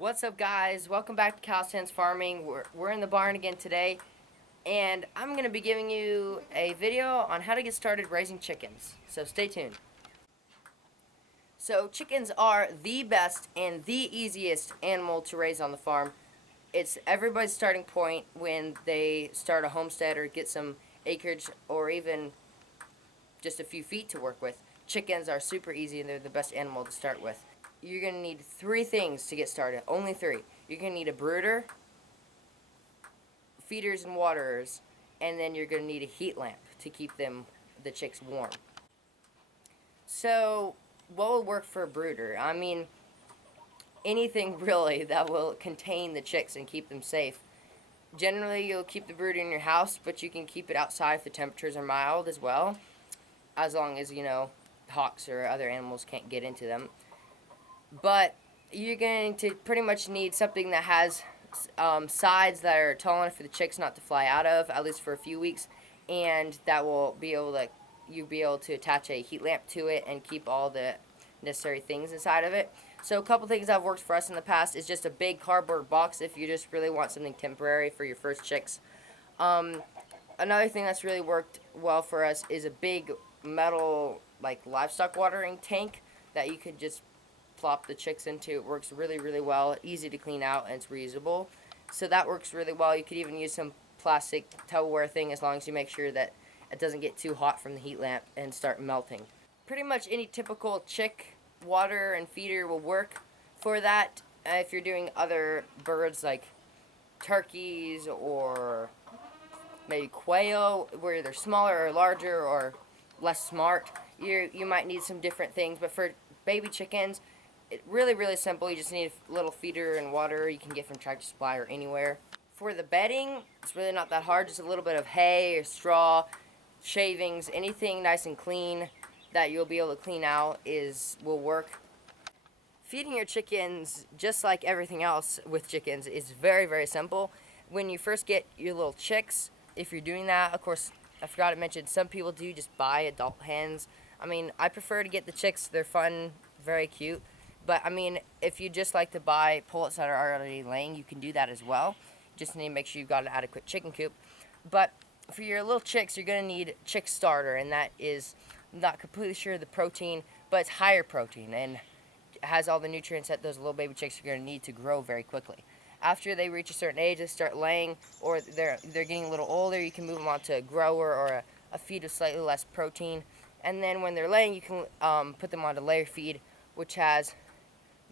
What's up, guys? Welcome back to Calisthenics Farming. We're in the barn again today, and I'm going to be giving you a video on how to get started raising chickens. So stay tuned. So chickens are the best and the easiest animal to raise on the farm. It's everybody's starting point when they start a homestead or get some acreage or even just a few feet to work with. Chickens are super easy and they're the best animal to start with. You're going to need three things to get started. Only three. You're going to need a brooder, feeders and waterers, and then you're going to need a heat lamp to keep the chicks warm. So what will work for a brooder? I mean, anything really that will contain the chicks and keep them safe. Generally, you'll keep the brooder in your house, but you can keep it outside if the temperatures are mild as well, as long as, hawks or other animals can't get into them. But you're going to pretty much need something that has sides that are tall enough for the chicks not to fly out of, at least for a few weeks, and that will be able to you'll be able to attach a heat lamp to it and keep all the necessary things inside of it. So a couple things that have worked for us in the past is just a big cardboard box if you just really want something temporary for your first chicks. Another thing that's really worked well for us is a big metal like livestock watering tank that you could just plop the chicks into. It works really well, easy to clean out, and it's reusable. So that works really well. You could even use some plastic Tupperware thing as long as you make sure that it doesn't get too hot from the heat lamp and start melting. Pretty much any typical chick water and feeder will work for that. If you're doing other birds like turkeys or maybe quail, where they're smaller or larger or less smart, you might need some different things. But for baby chickens, really simple. You just need a little feeder and water you can get from Tractor Supply or anywhere. For the bedding, it's really not that hard. Just a little bit of hay or straw, shavings, anything nice and clean that you'll be able to clean out will work. Feeding your chickens, just like everything else with chickens, is very simple. When you first get your little chicks, if you're doing that, of course, I forgot to mention, some people do just buy adult hens. I mean, I prefer to get the chicks. They're fun, very cute. But, I mean, if you just like to buy pullets that are already laying, you can do that as well. Just need to make sure you've got an adequate chicken coop. But for your little chicks, you're going to need chick starter, and that is, I'm not completely sure of the protein, but it's higher protein and has all the nutrients that those little baby chicks are going to need to grow very quickly. After they reach a certain age, they start laying, or they're getting a little older, you can move them onto a grower or a feed with slightly less protein. And then when they're laying, you can put them onto layer feed, which has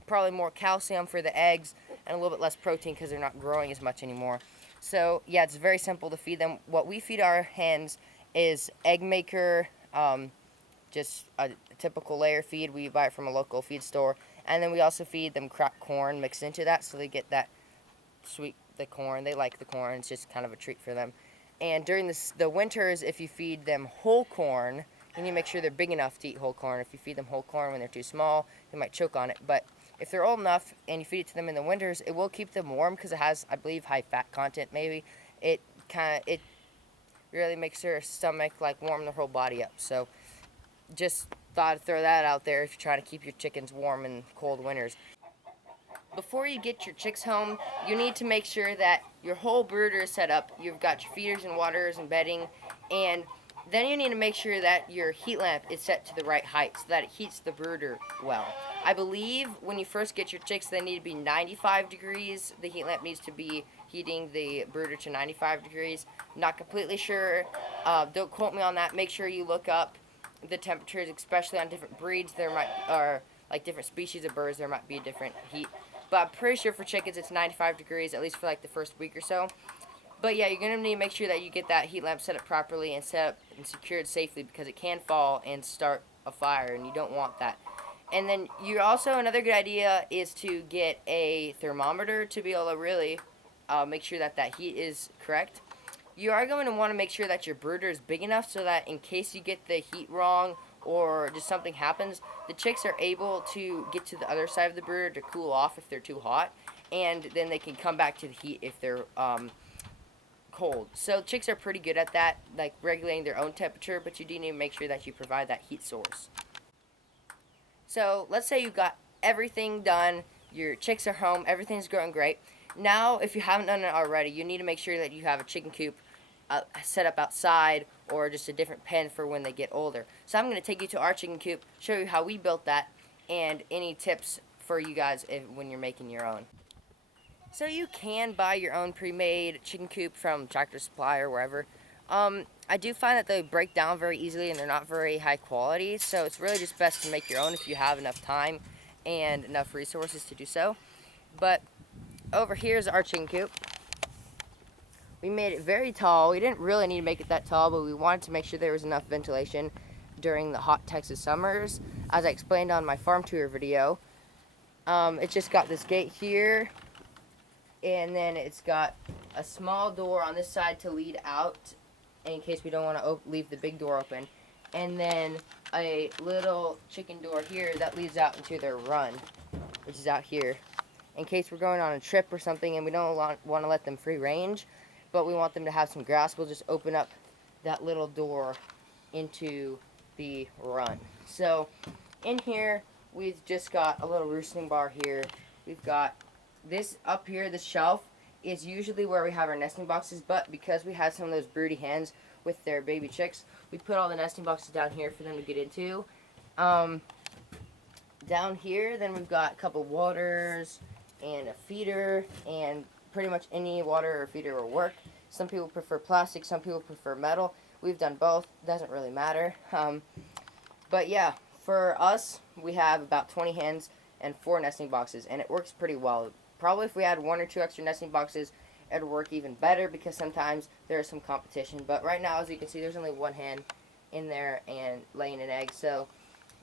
probably more calcium for the eggs and a little bit less protein because they're not growing as much anymore. So yeah, it's very simple to feed them. What we feed our hens is egg maker, just a typical layer feed. We buy it from a local feed store. And then we also feed them cracked corn mixed into that, so they get that the corn. They like the corn. It's just kind of a treat for them. And during the winters, if you feed them whole corn, you need to make sure they're big enough to eat whole corn. If you feed them whole corn when they're too small, they might choke on it. But if they're old enough and you feed it to them in the winters, it will keep them warm because it has, I believe, high fat content maybe. It really makes their stomach like warm their whole body up. So just thought I'd throw that out there if you're trying to keep your chickens warm in cold winters. Before you get your chicks home, you need to make sure that your whole brooder is set up. You've got your feeders and waterers and bedding, and then you need to make sure that your heat lamp is set to the right height so that it heats the brooder well. I believe when you first get your chicks, they need to be 95 degrees. The heat lamp needs to be heating the brooder to 95 degrees. Not completely sure. Don't quote me on that. Make sure you look up the temperatures, especially on different breeds. Or like different species of birds, there might be a different heat. But I'm pretty sure for chickens it's 95 degrees, at least for like the first week or so. But yeah, you're going to need to make sure that you get that heat lamp set up properly and set up and secured safely because it can fall and start a fire, and you don't want that. And then you also, another good idea is to get a thermometer to be able to really make sure that that heat is correct. You are going to want to make sure that your brooder is big enough so that in case you get the heat wrong or just something happens, the chicks are able to get to the other side of the brooder to cool off if they're too hot, and then they can come back to the heat if they're cold. So chicks are pretty good at that, like regulating their own temperature, but you do need to make sure that you provide that heat source. So let's say you got everything done, your chicks are home, everything's growing great. Now, if you haven't done it already, you need to make sure that you have a chicken coop set up outside or just a different pen for when they get older. So I'm going to take you to our chicken coop, show you how we built that, and any tips for you guys when you're making your own. So you can buy your own pre-made chicken coop from Tractor Supply or wherever. I do find that they break down very easily and they're not very high quality, so it's really just best to make your own if you have enough time and enough resources to do so. But over here is our chicken coop. We made it very tall. We didn't really need to make it that tall, but we wanted to make sure there was enough ventilation during the hot Texas summers, as I explained on my farm tour video. It's just got this gate here, and then it's got a small door on this side to lead out in case we don't want to leave the big door open, and then a little chicken door here that leads out into their run, which is out here, in case we're going on a trip or something and we don't want to let them free range, but we want them to have some grass. We'll just open up that little door into the run. So in here we've just got a little roosting bar here. We've got this up here, this shelf is usually where we have our nesting boxes, but because we had some of those broody hens with their baby chicks, we put all the nesting boxes down here for them to get into. Down here, then we've got a couple waters and a feeder, and pretty much any water or feeder will work. Some people prefer plastic, some people prefer metal. We've done both, doesn't really matter. But yeah, for us, we have about 20 hens and 4 nesting boxes, and it works pretty well. Probably if we had 1 or 2 extra nesting boxes, it would work even better because sometimes there is some competition. But right now, as you can see, there's only 1 hen in there and laying an egg. So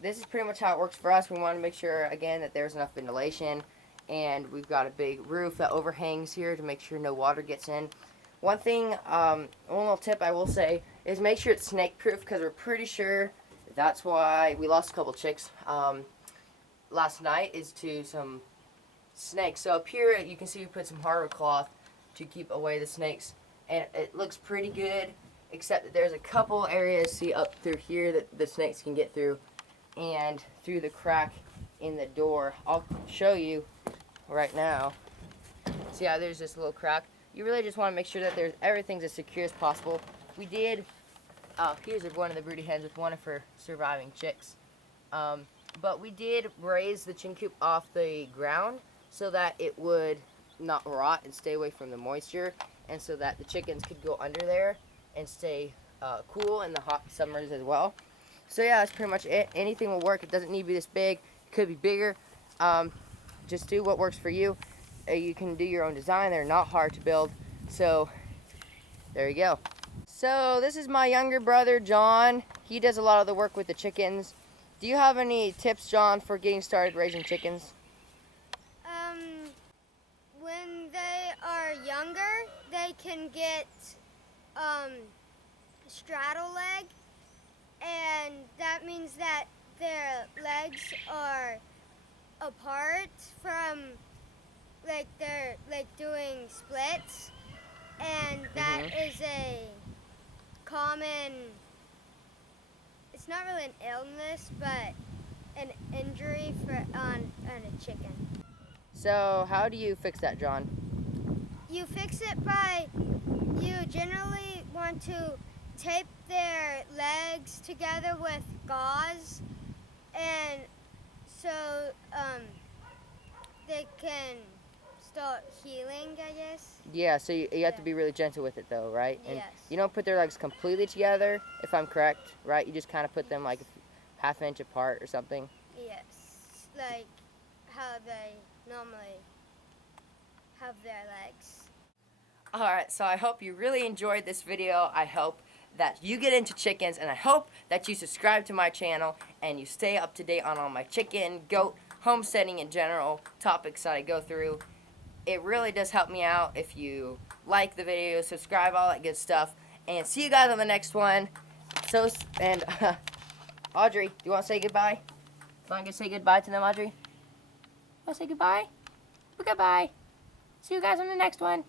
this is pretty much how it works for us. We want to make sure, again, that there's enough ventilation, and we've got a big roof that overhangs here to make sure no water gets in. One thing, one little tip I will say is make sure it's snake proof, because we're pretty sure that's why we lost a couple chicks last night, is to some snakes. So up here you can see we put some hardwood cloth to keep away the snakes, and it looks pretty good, except that there's a couple areas, see up through here, that the snakes can get through, and through the crack in the door. I'll show you right now. See how there's this little crack? You really just want to make sure that everything's as secure as possible. We did, here's one of the broody hens with one of her surviving chicks. But we did raise the chicken coop off the ground so that it would not rot and stay away from the moisture, and so that the chickens could go under there and stay cool in the hot summers as well. So yeah, that's pretty much it. Anything will work. It doesn't need to be this big. It could be bigger. Just do what works for you. You can do your own design. They're not hard to build. So there you go. So this is my younger brother, John. He does a lot of the work with the chickens. Do you have any tips, John, for getting started raising chickens? When they are younger, they can get straddle leg, and that means that their legs are apart from, like, they're like doing splits, and that is a common, it's not really an illness, but an injury on a chicken. So how do you fix that, John? You fix it by, you generally want to tape their legs together with gauze, and so they can start healing, I guess. Yeah, so you have to be really gentle with it, though, right? And Yes. you don't put their legs completely together, if I'm correct, right? You just kind of put them like half an inch apart or something. Yes, like how they normally have their legs. Alright, so I hope you really enjoyed this video. I hope that you get into chickens, and I hope that you subscribe to my channel and you stay up to date on all my chicken, goat, homesteading in general topics that I go through. It really does help me out if you like the video, subscribe, all that good stuff, and see you guys on the next one. So, and Audrey, do you want to say goodbye? You want to say goodbye to them, Audrey? Want to say goodbye? Goodbye. See you guys on the next one.